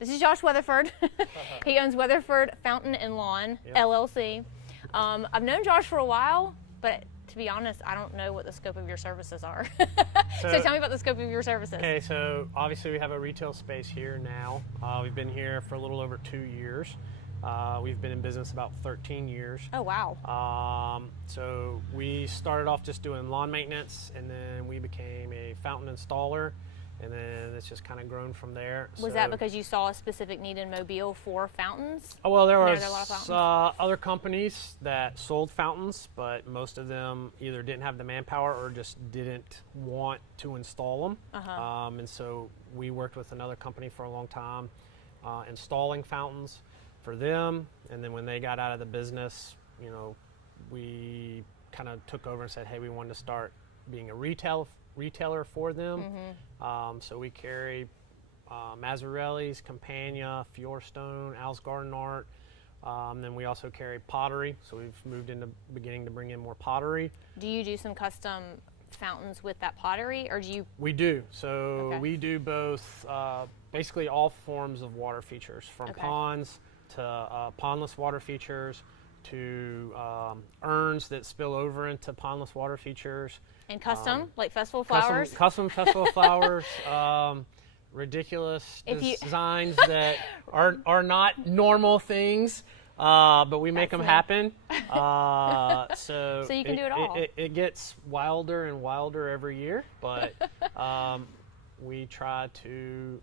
This is Josh Weatherford. He owns Weatherford Fountain and Lawn, LLC. I've known Josh for a while, but to be honest, I don't know what the scope of your services are. So tell me about the scope of your services. Okay, so obviously we have a retail space here now. We've been here for a little over 2 years. We've been in business about 13 years. Oh, wow. So we started off just doing lawn maintenance, and then we became a fountain installer, and then it's just kind of grown from there. Was that because you saw a specific need in Mobile for fountains? Oh, well, there Are was there a lot of fountains? other companies that sold fountains, but most of them either didn't have the manpower or just didn't want to install them. And so we worked with another company for a long time installing fountains for them, and then when they got out of the business, you know, we kind of took over and said, hey, we wanted to start being a retailer for them. So we carry Mazzarelli's, Campagna, Fiorstone, Al's Garden Art. Then we also carry pottery, so we've moved into beginning to bring in more pottery. Do you do some custom fountains with that pottery, or do you? We do. So we do both, basically all forms of water features, from ponds to pondless water features, to urns that spill over into pondless water features. And custom, like festival flowers? Custom festival flowers, ridiculous designs that are not normal things, but we make them happen. So you can do it all. It gets wilder and wilder every year, but we try to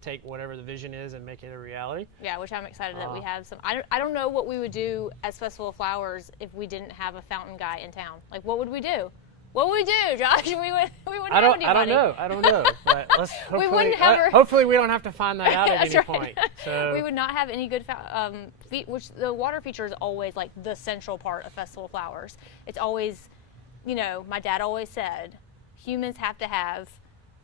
take whatever the vision is and make it a reality. Yeah, which I'm excited that we have some. I don't know what we would do as Festival of Flowers if we didn't have a fountain guy in town. Like, what would we do? What would we do, Josh? We wouldn't have anybody. I don't know. But let's hopefully, we wouldn't have hopefully we don't have to find that out at any point. So we would not have any good which the water feature is always like the central part of Festival of Flowers. It's always, you know, my dad always said, humans have to have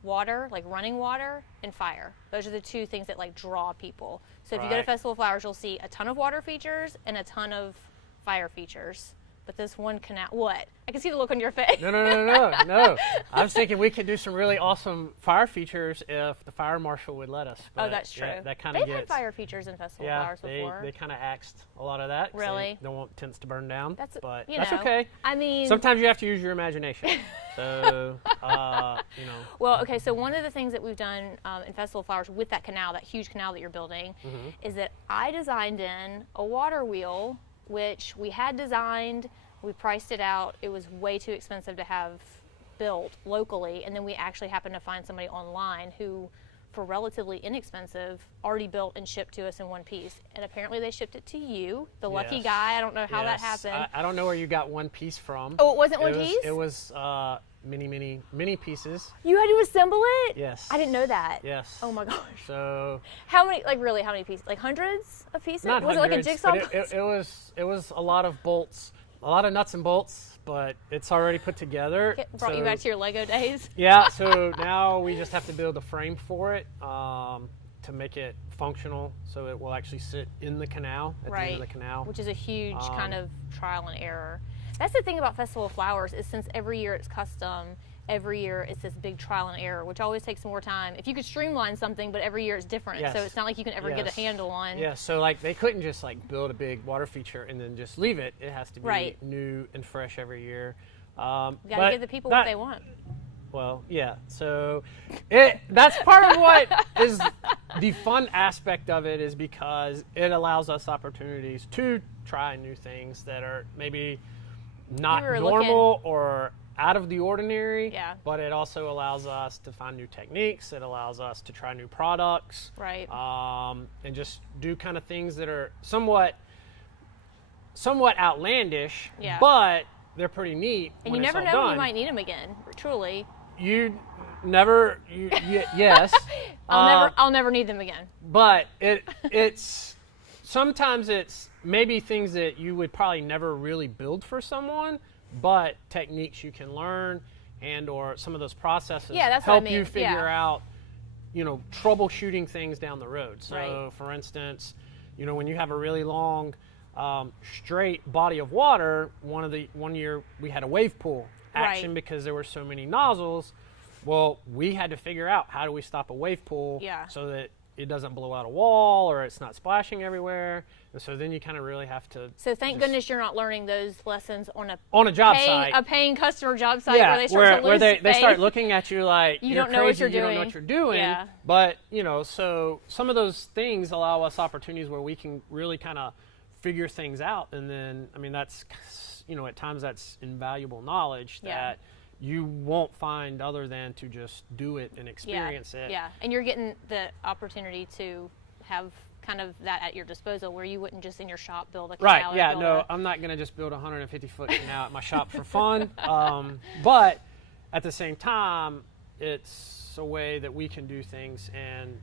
water, like running water, and fire. Those are the two things that like draw people. So if you go to Festival of Flowers, you'll see a ton of water features and a ton of fire features. But this one canal, what? I can see the look on your face. No. I was thinking we could do some really awesome fire features if the fire marshal would let us. But that's true. Yeah, that kind of They've had fire features in Festival of Flowers before. They kind of axed a lot of that. Really? They don't want tents to burn down. That's that's okay. I mean, sometimes you have to use your imagination. So, you know. Well, okay, so one of the things that we've done in Festival of Flowers with that canal, that huge canal that you're building, is that I designed in a water wheel, which we had designed, we priced it out, it was way too expensive to have built locally, and then we actually happened to find somebody online who, for relatively inexpensive, already built and shipped to us in one piece. And apparently they shipped it to you, the lucky guy. I don't know how that happened. I don't know where you got one piece from. Oh, it wasn't one piece? It was many pieces. You had to assemble it? Yes. I didn't know that. Yes. Oh my gosh. So how many pieces? Like hundreds of pieces? Not was hundreds, it like a jigsaw? But it was a lot of bolts, a lot of nuts and bolts, but it's already put together. Brought you back to your Lego days? Yeah, so now we just have to build a frame for it to make it functional, so it will actually sit in the canal, at the end of the canal. Which is a huge kind of trial and error. That's the thing about Festival of Flowers, is since every year it's custom, every year it's this big trial and error, which always takes more time. If you could streamline something, but every year it's different, so it's not like you can ever get a handle on. Yeah, so like they couldn't just like build a big water feature and then just leave it. It has to be new and fresh every year. You gotta give the people what they want. Well, yeah, so that's part of what is the fun aspect of it, is because it allows us opportunities to try new things that are maybe not normal or out of the ordinary, but it also allows us to find new techniques. It allows us to try new products, and just do kind of things that are somewhat outlandish, but they're pretty neat. And you never know when you might need them again. Truly, yes. I'll never need them again. But it's sometimes it's maybe things that you would probably never really build for someone, but techniques you can learn and or some of those processes help you figure out, you know, troubleshooting things down the road. So for instance, you know, when you have a really long straight body of water, one year we had a wave pool action because there were so many nozzles. Well, we had to figure out, how do we stop a wave pool so that it doesn't blow out a wall or it's not splashing everywhere. And so then you kind of really have to. So thank goodness you're not learning those lessons on a job site, a paying customer job site, yeah, where they start to lose they faith. start looking at you like you you're don't know crazy, what you're you doing. don't know what you're doing. Yeah. But so some of those things allow us opportunities where we can really kind of figure things out, and then I mean that's at times that's invaluable knowledge that you won't find other than to just do it and experience it. Yeah, and you're getting the opportunity to have kind of that at your disposal, where you wouldn't just in your shop build a canal. Right, yeah, no, I'm not going to just build a 150-foot canal at my shop for fun. But at the same time, it's a way that we can do things and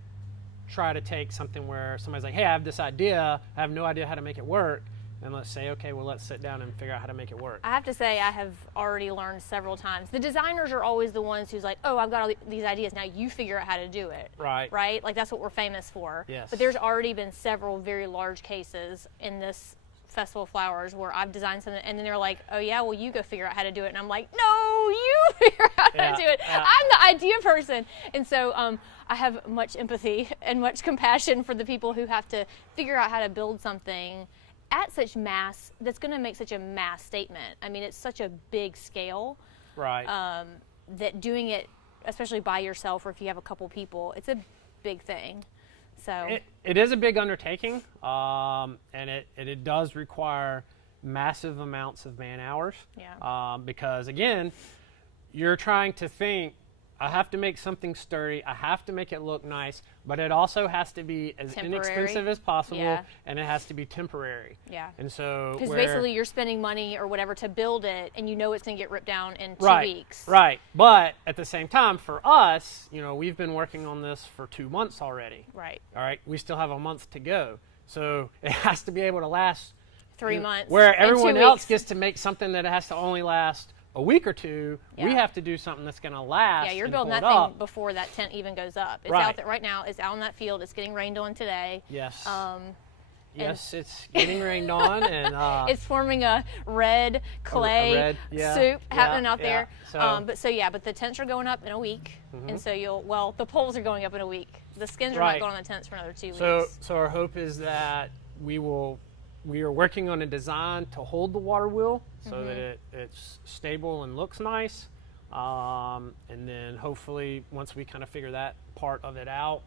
try to take something where somebody's like, hey, I have this idea, I have no idea how to make it work. And let's say, okay, well, let's sit down and figure out how to make it work. I have to say, I have already learned several times. The designers are always the ones who's like, oh, I've got all these ideas. Now you figure out how to do it. Right. Right? Like, that's what we're famous for. Yes. But there's already been several very large cases in this Festival of Flowers where I've designed something, and then they're like, oh, yeah, well, you go figure out how to do it. And I'm like, no, you figure out how to do it. Yeah. I'm the idea person. And so I have much empathy and much compassion for the people who have to figure out how to build something at such mass, that's going to make such a mass statement. I mean, it's such a big scale. Right. That doing it, especially by yourself or if you have a couple people, it's a big thing. So it is a big undertaking, and it does require massive amounts of man hours. Yeah. Because again, you're trying to think, I have to make something sturdy, I have to make it look nice, but it also has to be as inexpensive as possible, and it has to be temporary. Yeah. And so because basically you're spending money or whatever to build it, and you know it's going to get ripped down in 2 weeks. Right. But at the same time, for us, we've been working on this for 2 months already. Right. All right. We still have a month to go. So it has to be able to last 3 months. Where everyone else weeks. gets to make something that has to only last a week or two, we have to do something that's going to last. Yeah, you're and building that hold up thing before that tent even goes up. It's Right. out there right now. It's out on that field. It's getting rained on today. Yes. Yes, it's getting rained on, and it's forming a red clay soup happening out there. So, but the tents are going up in a week, and so the poles are going up in a week. The skins are not going on the tents for another 2 weeks. So our hope is that we are working on a design to hold the water wheel so that it's stable and looks nice. And then hopefully once we kind of figure that part of it out,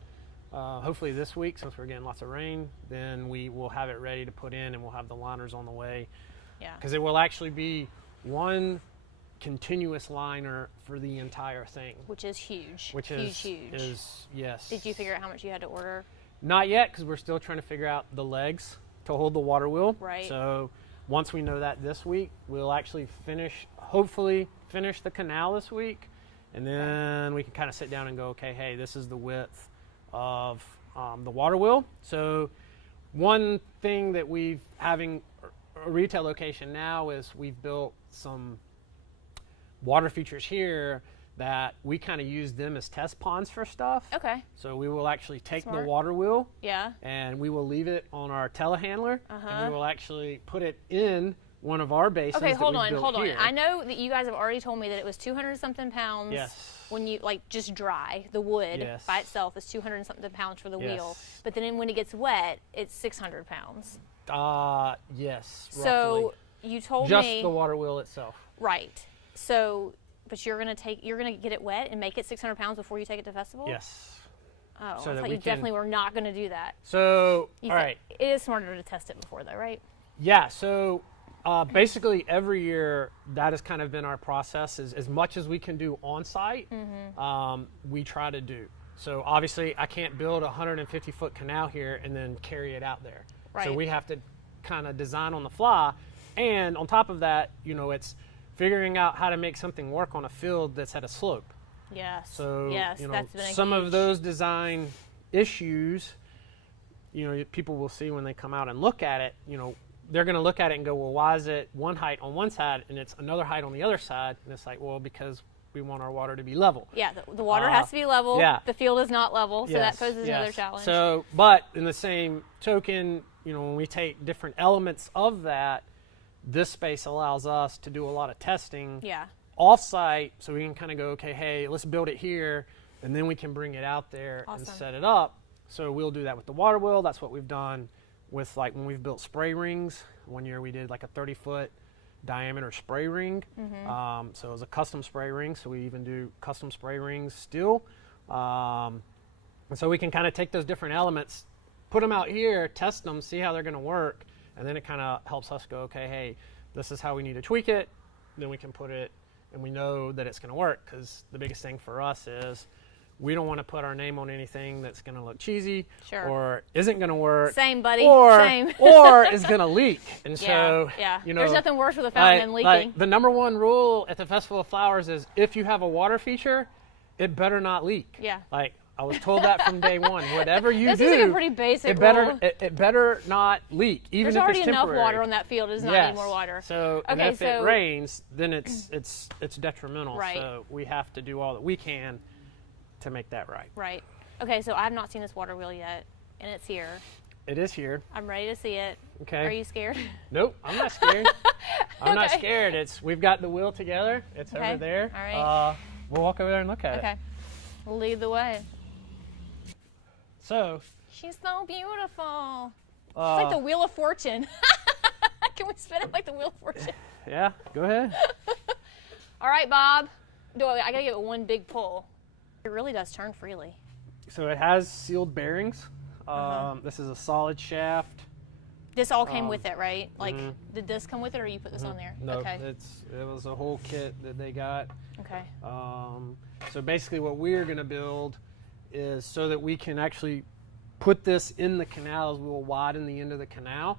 hopefully this week, since we're getting lots of rain, then we will have it ready to put in, and we'll have the liners on the way. Yeah. Because it will actually be one continuous liner for the entire thing. Which is huge. Which huge. Yes. Did you figure out how much you had to order? Not yet, because we're still trying to figure out the legs to hold the water wheel. Right. So once we know that this week, we'll actually hopefully finish the canal this week, and then we can kind of sit down and go, okay, hey, this is the width of the water wheel. So one thing that having a retail location now is we've built some water features here that we kind of use them as test ponds for stuff. Okay. So we will actually take Smart. the water wheel, Yeah. and we will leave it on our telehandler, Uh-huh. and we will actually put it in one of our basins. Okay, that hold we've on. built here. I know that you guys have already told me that it was 200 something pounds. Yes. When you just dry the wood Yes. by itself is 200 something pounds for the wheel, Yes. but then when it gets wet, it's 600 pounds. Yes. So roughly. you told Just me the water wheel itself. right. So, but you're gonna get it wet and make it 600 pounds before you take it to festival. Yes. Oh, So I that thought we you can- definitely were not gonna do that. So all right. It is smarter to test it before, though, right? Yeah, so basically every year that has kind of been our process, is as much as we can do on site, we try to do. So obviously I can't build a 150-foot canal here and then carry it out there. Right. So we have to kind of design on the fly. And on top of that, it's figuring out how to make something work on a field that's at a slope. Yes. So yes, that's been some huge... of those design issues, people will see when they come out and look at it. They're going to look at it and go, well, why is it one height on one side and it's another height on the other side? And it's like, well, because we want our water to be level. Yeah, the water has to be level. Yeah. The field is not level, so Yes, that poses another challenge. So, but in the same token, when we take different elements of that, this space allows us to do a lot of testing off-site, so we can kind of go, okay, hey, let's build it here, and then we can bring it out there and Awesome. set it up. So we'll do that with the water wheel. That's what we've done with, like, when we've built spray rings. One year we did like a 30-foot diameter spray ring. So it was a custom spray ring. So we even do custom spray rings still. And so we can kind of take those different elements, put them out here, test them, see how they're going to work. And then it kind of helps us go, okay, hey, this is how we need to tweak it. Then we can put it, and we know that it's going to work, because the biggest thing for us is we don't want to put our name on anything that's going to look cheesy or isn't going to work. Same, buddy. Same. Or is going to leak. And so, you know, there's nothing worse with a fountain than leaking. Like the number one rule at the Festival of Flowers is if you have a water feature, it better not leak. Yeah. Like, I was told that from day one. Whatever you do, this is like a pretty basic rule. It better not leak, even There's if already it's temporary. enough water on that field. It's not any more water. So, and if it rains, then it's detrimental. Right. So we have to do all that we can to make that right. Right. Okay, so I have not seen this water wheel yet, and it's here. It is here. I'm ready to see it. Okay. Are you scared? Nope, I'm not scared. I'm not scared. We've got the wheel together. It's over there. All right. We'll walk over there and look at it. Okay. We'll lead the way. So. She's so beautiful. It's like the Wheel of Fortune. Can we spin it like the Wheel of Fortune? Yeah, go ahead. All right, Bob. I gotta give it one big pull. It really does turn freely. So it has sealed bearings. This is a solid shaft. This all came with it, right? Like, did this come with it, or you put this on there? No, okay. It was a whole kit that they got. Okay. So basically what we're going to build is so that we can actually put this in the canals. We will widen the end of the canal.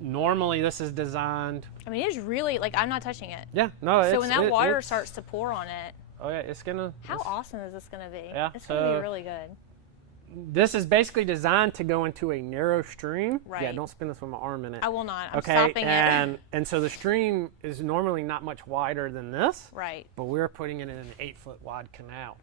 Normally this is designed. I mean, it is really, like, I'm not touching it. Yeah, no. So when that water starts to pour on it. Oh yeah, it's gonna. How awesome is this gonna be? Yeah, it's gonna be really good. This is basically designed to go into a narrow stream. Right. Yeah, don't spin this with my arm in it. I will not. I'm okay, stopping it. And so the stream is normally not much wider than this. Right. But we're putting it in an 8-foot wide canal.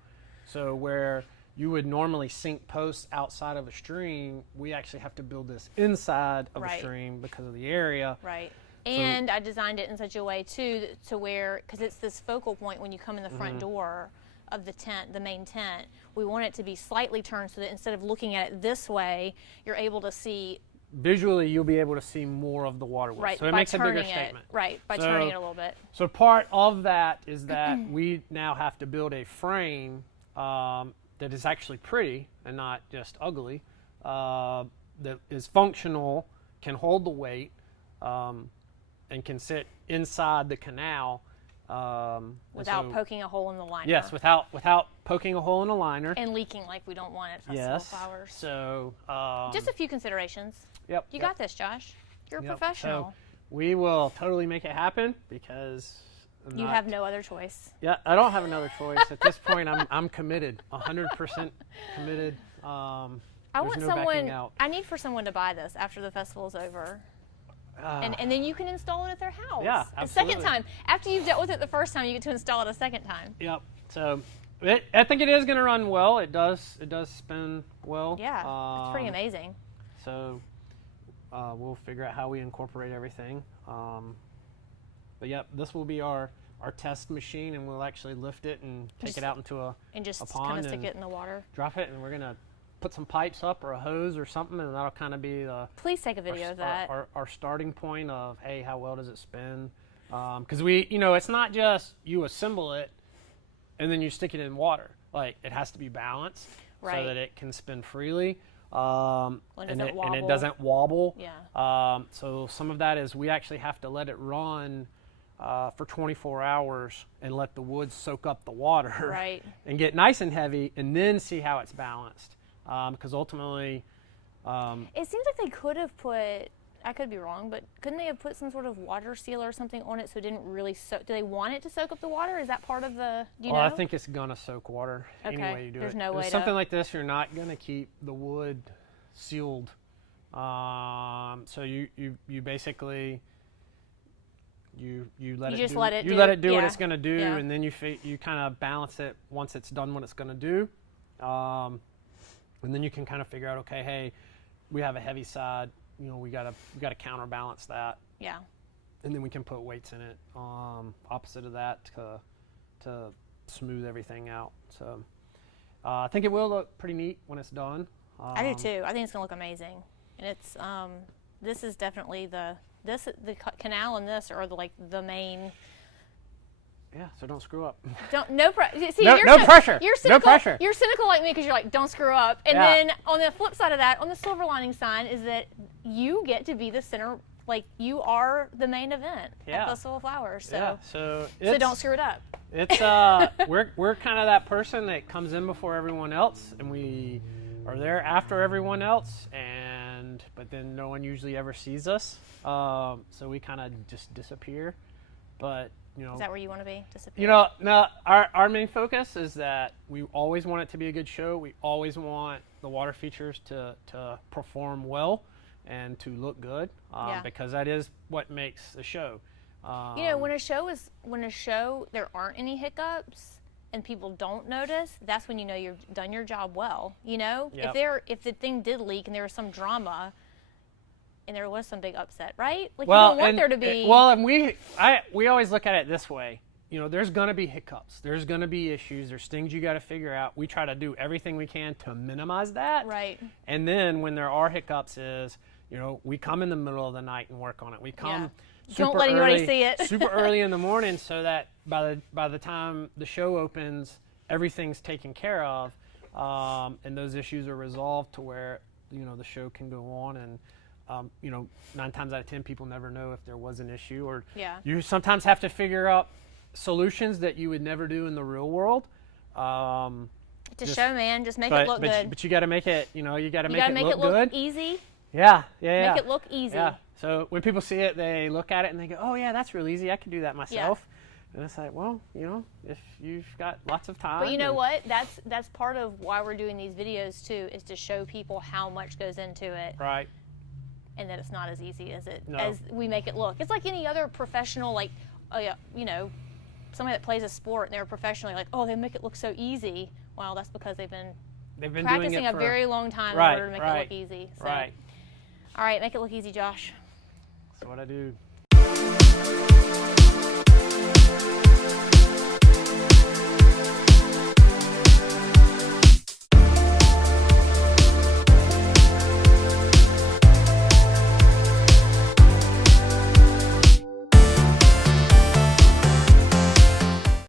So where you would normally sink posts outside of a stream, we actually have to build this inside of a stream because of the area. Right. And I designed it in such a way too to where, because it's this focal point when you come in the front door of the tent, the main tent, we want it to be slightly turned so that instead of looking at it this way, you're able to see. Visually, you'll be able to see more of the waterway. Right, so it makes a bigger statement. Right, by turning it a little bit. So part of that is that we now have to build a frame that is actually pretty and not just ugly, that is functional, can hold the weight, and can sit inside the canal. Without poking a hole in the liner. Yes, without poking a hole in the liner. And leaking like we don't want at Festival of Flowers. So just a few considerations. Yep. You got this, Josh. You're a professional. So we will totally make it happen because you have no other choice. Yeah, I don't have another choice. At this point, I'm committed, 100% committed. I want someone. I need for someone to buy this after the festival's over. And then you can install it at their house. Yeah, absolutely. A second time. After you've dealt with it the first time, you get to install it a second time. Yep. So I think it is going to run well. It does spin well. Yeah, it's pretty amazing. So we'll figure out how we incorporate everything. But yep, this will be our test machine, and we'll actually lift it and take it out into a just pond kind of stick it in the water. Drop it, and we're going to put some pipes up or a hose or something, and that'll kind of be the. Please take a video of that. Our starting point of, hey, how well does it spin? Because it's not just you assemble it and then you stick it in water. Like, it has to be balanced so that it can spin freely. And it doesn't wobble. Yeah. So some of that is we actually have to let it run for 24 hours and let the wood soak up the water and get nice and heavy, and then see how it's balanced. Because ultimately, it seems like they could have put. I could be wrong, but couldn't they have put some sort of water seal or something on it so it didn't really soak? Do they want it to soak up the water? Is that part of the? Do you know? I think it's gonna soak water any way you do it. There's no way. Something like this, you're not gonna keep the wood sealed. So you basically you let it do what it's gonna do, and then you kind of balance it once it's done what it's gonna do. And then you can kind of figure out, okay, hey, we have a heavy side, we gotta counterbalance that. Yeah. And then we can put weights in it, opposite of that to smooth everything out. So I think it will look pretty neat when it's done. I do too. I think it's gonna look amazing, and it's this is definitely the canal and this are the main. Yeah, so don't screw up. No pressure. You're cynical, no pressure. You're cynical like me because you're like, don't screw up. And then on the flip side of that, on the silver lining sign is that you get to be the center. Like, you are the main event at Festival of Flowers. So, so don't screw it up. It's we're kind of that person that comes in before everyone else, and we are there after everyone else, but then no one usually ever sees us. So we kind of just disappear. But is that where you want to be? Disappear? No. Our main focus is that we always want it to be a good show. We always want the water features to perform well and to look good, because that is what makes a show. When a show there aren't any hiccups and people don't notice, that's when you know you've done your job well. Yep. If the thing did leak and there was some drama and there was some big upset, right? Like, you don't want there to be. And we always look at it this way. There's going to be hiccups. There's going to be issues. There's things you got to figure out. We try to do everything we can to minimize that. Right. And then when there are hiccups we come in the middle of the night and work on it. We come don't let anybody see it. super early in the morning, so that by the time the show opens, everything's taken care of, and those issues are resolved to where the show can go on. And 9 times out of 10 people never know if there was an issue, or you sometimes have to figure out solutions that you would never do in the real world. Show, man, just make it look good. But you got to make it, you got to make it look good. Easy. Yeah. Make it look easy. Yeah. So when people see it, they look at it and they go, "Oh yeah, that's real easy. I can do that myself." Yeah. And it's like, well, if you've got lots of time. But you know what? That's part of why we're doing these videos too, is to show people how much goes into it. Right. And that it's not as easy as we make it look. It's like any other professional, somebody that plays a sport and they're professionally like, oh, they make it look so easy. Well, that's because they've been practicing doing it for a very long time in order to make it look easy. So. Right. All right, make it look easy, Josh. That's what I do.